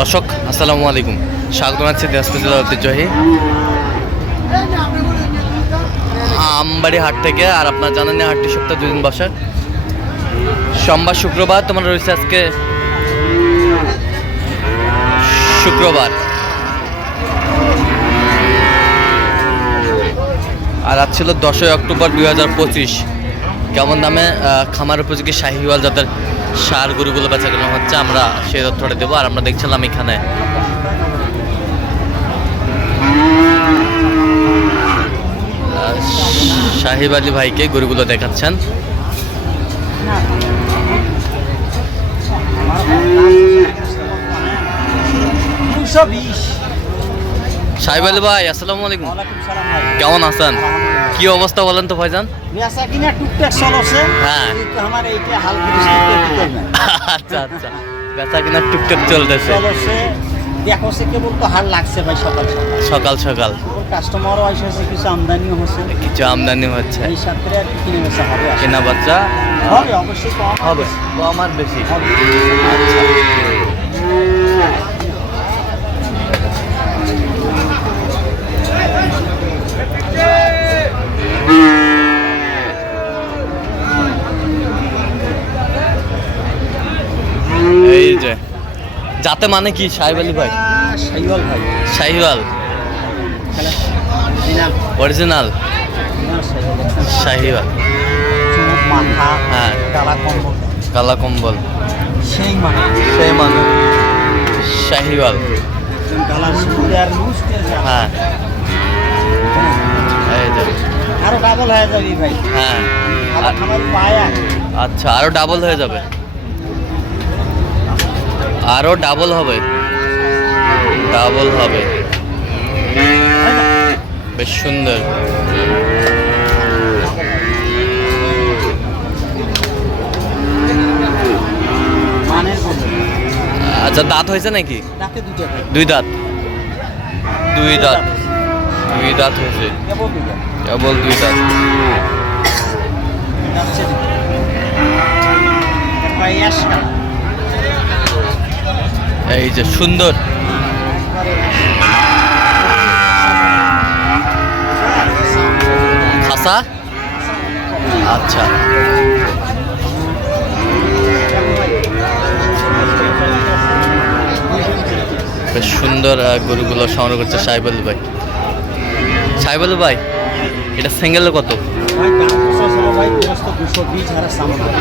দর্শক, আসসালামু আলাইকুম। স্বাগত জানাচ্ছি দিনাজপুর ঐতিহ্যবাহী। আমবাড়ি হাট থেকে, আর আপনার জানেন হাটটি সপ্তাহে দুদিন বসে। সোমবার, শুক্রবার তোমার রয়েছে আজকে শুক্রবার। আর আজ ছিল দশই অক্টোবর দুই হাজার পঁচিশ। কেমন দামে খামার উপযোগী শাহিওয়াল যাদের সার গরুগুলো বেচা কেনা হচ্ছে, আমরা সেই তথ্যটা দেবো, আর আমরা দেখছিলাম এখানে। সাহিব আলী ভাইকে গরুগুলো দেখাচ্ছেন। সাহিব আলী ভাই আসসালামু আলাইকুম। কেমন আছেন? কি অবস্থা বলেন তো ভাইজান? বেচা কিনা টুকটাক চলছে হ্যাঁ। আচ্ছা আচ্ছা। বেচা কিনা টুকটাক চলতেছে। দেখো সে কেবল তো হাল লাগছে ভাই সকাল সকাল। সকাল সকাল। কাস্টমারও এসেছে কিছু আমদানিও হচ্ছে। কিছু আমদানি হচ্ছে। এই সাথে আর কি কিনে বেচা হবে কেনা বাচ্চা? হবে অবশ্যই কম হবে। কম আর বেশি। হবে। আচ্ছা। যাতে মানে কি সাহেব আলী ভাই? এটা শাহিওয়াল ভাই। দিনাল অরিজিনাল। শাহিওয়াল। মাথা হ্যাঁ। কালা কম্বল। কালা কম্বল। সেই মানে। সেই মানে। শাহিওয়াল। হ্যাঁ। আরও ডাবল হয়ে যাবি ভাই। হ্যাঁ। আচ্ছা আরও ডাবল হয়ে যাবে। আরও ডাবল হবে। ডাবল হবে। বেশ সুন্দর। আচ্ছা দাঁত হয়েছে নাকি? দুই দাঁত। দুই দাঁত। দুই দাঁত হয়েছে। কেবল দুই দাঁত। এই যে সুন্দর। খাসা? আচ্ছা। বেশ সুন্দর গরুগুলো সংগ্রহ করছে সাহেবুল ভাই। সাহেবুল ভাই এটা সিঙ্গেল কত?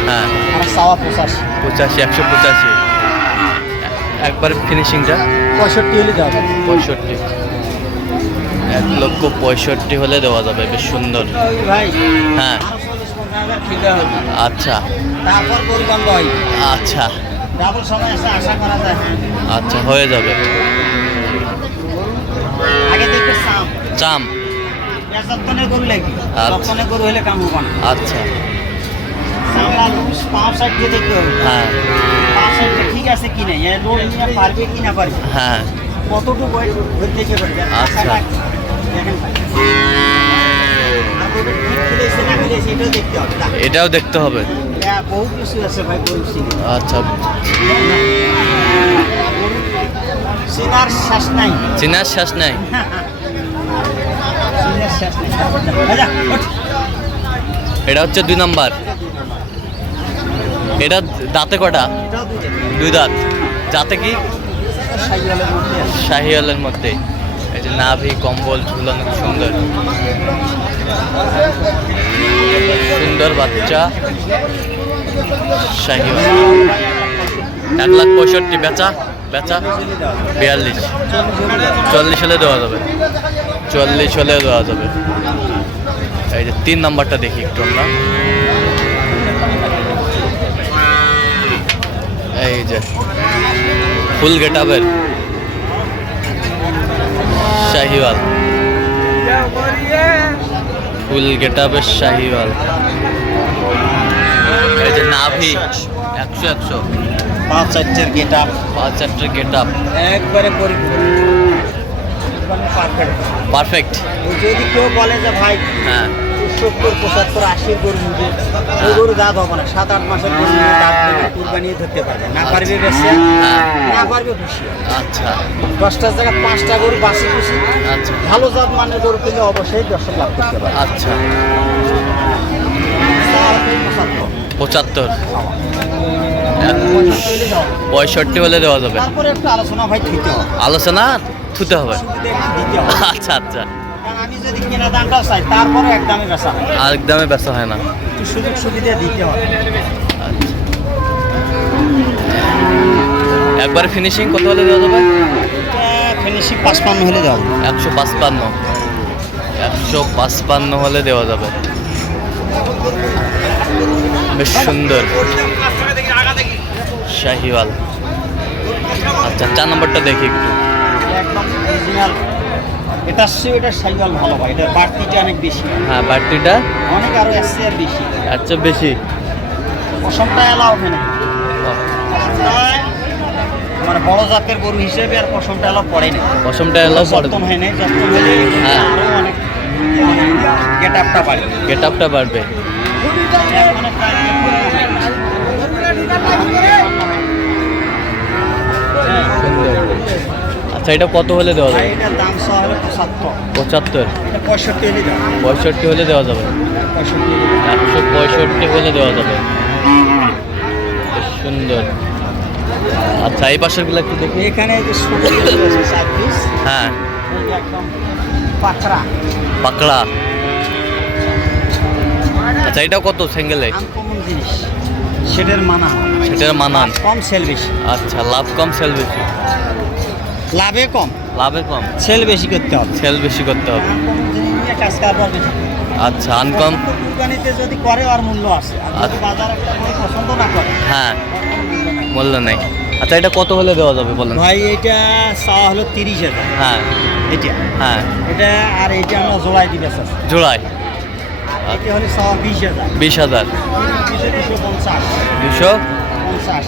হ্যাঁ। পঁচাশি একশো পঁচাশি। একবার ফিনিশিংটা পঁয়ষট্টি হলে দেওয়া যাবে। পঁয়ষট্টি। এক লক্ষ পঁয়ষট্টি হলে দেওয়া যাবে বেশ সুন্দর। হ্যাঁ। আচ্ছা। আচ্ছা। হ্যাঁ। আচ্ছা হয়ে যাবে। চাম। আচ্ছা। আচ্ছা। হ্যাঁ। ঠিক আছে কি নেই নিয়ে পারবে কি না পারবে? হ্যাঁ। কতটুকু থেকে পারবে আচ্ছা। এটাও দেখতে হবে এটাও দেখতে হবে। হ্যাঁ, বহু কিছু আছে ভাই আচ্ছা। নাই। চিনার শেষ নাই। শেষ নাই। আচ্ছা। এটা হচ্ছে দুই নাম্বার। এটা দাঁতে কটা দুই দাঁত। যাতে কি? শাহিওয়ালের মধ্যে। এই যে নাভি, কম্বল ঝুলানো সুন্দর। সুন্দর বাচ্চা। এক লাখ পঁয়ষট্টি, বেচা বেচা, বিয়াল্লিশ। চল্লিশ হলে দেওয়া যাবে। চল্লিশ হলে দেওয়া যাবে। এই যে তিন নাম্বারটা দেখি একটু আমরা। ফুল গেটাবের। শাহিওয়াল। ফুল গেটাবের শাহিওয়াল। এই যে নাভি একশো একশো। পাঁচ চারটের গেট আপ পাঁচ চারটে গেট আপ একবারে পারফেক্ট। যদি কেউ বলে যে ভাই হ্যাঁ। সত্তর পঁচাত্তর আশির গরু নিবে ওই গরু দাঁত হবে না সাত আট মাসের গরু নিয়ে দাঁত দেবে কুরবানি ধরতে পারবে না। পারবে বেশি। না পারবে খুশি আচ্ছা। দশটার জায়গায় পাঁচটা গরু বাসি খুশি। আচ্ছা। ভালো জাত মানের গরু কিনলে অবশ্যই দর্শক লাভ করতে পারে আচ্ছা। পঁচাত্তর। পঁয়ষট্টি হলে দেওয়া যাবে। আলোচনা থুতে হবে। আচ্ছা আচ্ছা। আমি যদি কেনা দামটা চাই তারপরে একদমই বেচা হয়। আর একদমই ব্যস্ত হয় না। একটু সুযোগ সুবিধা দিতে হবে। আচ্ছা। একবার ফিনিশিং কত হলে দেওয়া যাবে? ফিনিশিং পাঁচপান্ন হলে দেওয়া হবে একশো পাঁচপান্ন। একশো পাঁচপান্ন হলে দেওয়া যাবে। বেশ সুন্দর। শাহিওয়াল। আচ্ছা চার নম্বরটা দেখি একটু। এটা সে এটা সাইকেল ভালো হয় এটা বাড়তিটা অনেক বেশি। হ্যাঁ বাড়তিটা? অনেক আরও এসছে আর বেশি। চেয়ে বেশি? পশমটা এলাও ওঠে না মানে বড় জাতের গরু হিসেবে আর পশমটা এলাও পড়ে না পশমটা এলাও পড়ে যত্ন হয় না যত্ন হলে হ্যাঁ। আরও অনেক গেট আপটা বাড়ে গেট আপটা বাড়বে মানে প্রায় হ্যাঁ। সুন্দর। আচ্ছা এটা কত হলে দেওয়া যাবে? এটার দাম হলো পঁচাত্তর। পঁচাত্তর? এটা পঁয়ষট্টি হলে পঁয়ষট্টি হলে দেওয়া যাবে? একশো পঁয়ষট্টি হলে দেওয়া যাবে। সুন্দর। আচ্ছা এই পাশেরগুলো একটু দেখি। এখানে যে সুযোগ আছে সার্ভিস হ্যাঁ। একদম পাকড়া। পাকড়া। আচ্ছা এটা কত সিঙ্গেলে জিনিস। সেটার মানা সেটার মানান। কম সেল বেশি। আচ্ছা লাভ কম সেল বেশি। লাভে কম? লাভে কম। সেল বেশি করতে হবে। সেল বেশি করতে হবে। কাজ কারবার বেশি আচ্ছা আনকম কুরবানিতে যদি করে আর মূল্য আছে আর আচ্ছা। বাজার একটা করে পছন্দ না করে হ্যাঁ। মূল্য নাই। নেই। আচ্ছা এটা কত হলে দেওয়া যাবে বলেন? ভাই এটা চাওয়া হলো তিরিশ হাজার। হ্যাঁ। এটা? হ্যাঁ। এটা আর এটা আমরা জোড়াই দিবে স্যার। জোড়ায়? এটা হলে চাওয়া বিশ হাজার। বিশ হাজার। দুশো পঞ্চাশ। দুশো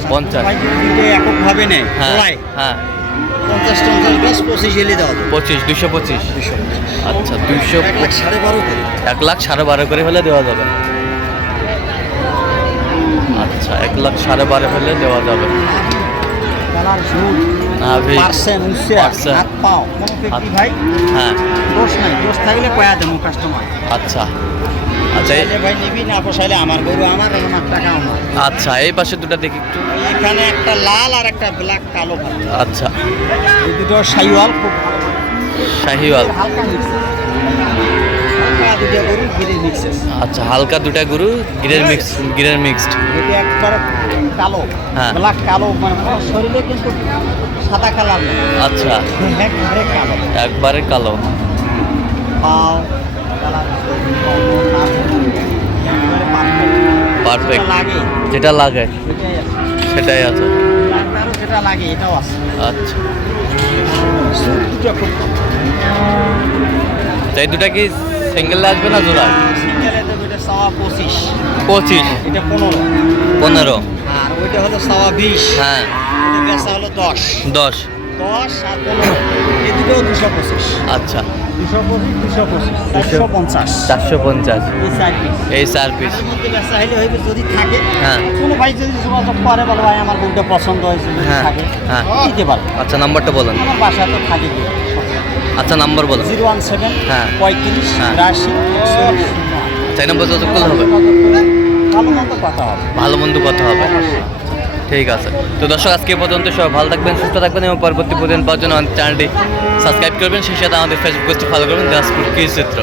পঞ্চাশ। এককভাবে নেয় হ্যাঁ জোড়াই হ্যাঁ। পঞ্চাশ টঞ্চাশ গ্লাস পঁচিশ এলে দেওয়া যাবে। পঁচিশ দুশো পঁচিশ। দুশো আচ্ছা দুশো এক লাখ সাড়ে বারো করে। এক লাখ সাড়ে বারো করে হলে দেওয়া যাবে। আচ্ছা এক লাখ সাড়ে বারো হলে দেওয়া যাবে। হ্যাঁ। আচ্ছা। আচ্ছা এই- ভাই নিবি না পোষাইলে আমার গরু আমার আমার টাকা আমার। আচ্ছা এই পাশে দুটো দেখি একটু। এখানে একটা লাল আর একটা ব্ল্যাক কালো আচ্ছা। দুটো সাইওয়াল খুব শাহিওয়াল। হালকা হালকা দুটো গরু গিরে আচ্ছা হালকা দুটা গরু গিরের মিক্স গিরের মিক্সড এটা একবার কালো হ্যাঁ। ব্ল্যাক কালো মানে শরীরে কিন্তু সাদা কালার আচ্ছা। একবারে কালো। একবারে কালো। পাও কালার পারফেক্ট যেটা লাগে। সেটাই আছে। যেটা লাগে এটাও আছে। আচ্ছা। দুটো এই কি সিঙ্গেল আসবে না জোড়া পঁচিশ। পঁচিশ। এটা পনেরো। পনেরো। আর ওইটা হলো সাওয়া বিশ। হ্যাঁ। হলো দশ। দশ। দশ আর পনেরো। এই দুটো দুশো পঁচিশ। আচ্ছা। চারশো পঞ্চাশ। এই চার পিস চার যদি থাকে। হ্যাঁ। কোনো ভাই যদি যোগাযোগ করে বলে ভাই আমার বইটা পছন্দ হয়েছে হ্যাঁ, হ্যাঁ। দিতে পারবে আচ্ছা নাম্বারটা বলেন। আমার বাসা তো থাকে আচ্ছা নাম্বার বলেন। জিরো ওয়ান সেভেন হ্যাঁ। পঁয়ত্রিশ হ্যাঁ। বিরাশি চাই নম্বর যত করলে হবে। ভালো মতো কথা হবে। ভালো মন্দ কথা হবে। ঠিক আছে। তো দর্শক, আজকে পর্যন্ত সব ভালো থাকবেন, সুস্থ থাকবেন এবং পরবর্তী পর্যন্ত জন্য চ্যানেলটি সাবস্ক্রাইব করবেন। সেই সাথে আমাদের ফেসবুক পেজটি ফলো করবেন দিনাজপুর কি চিত্র।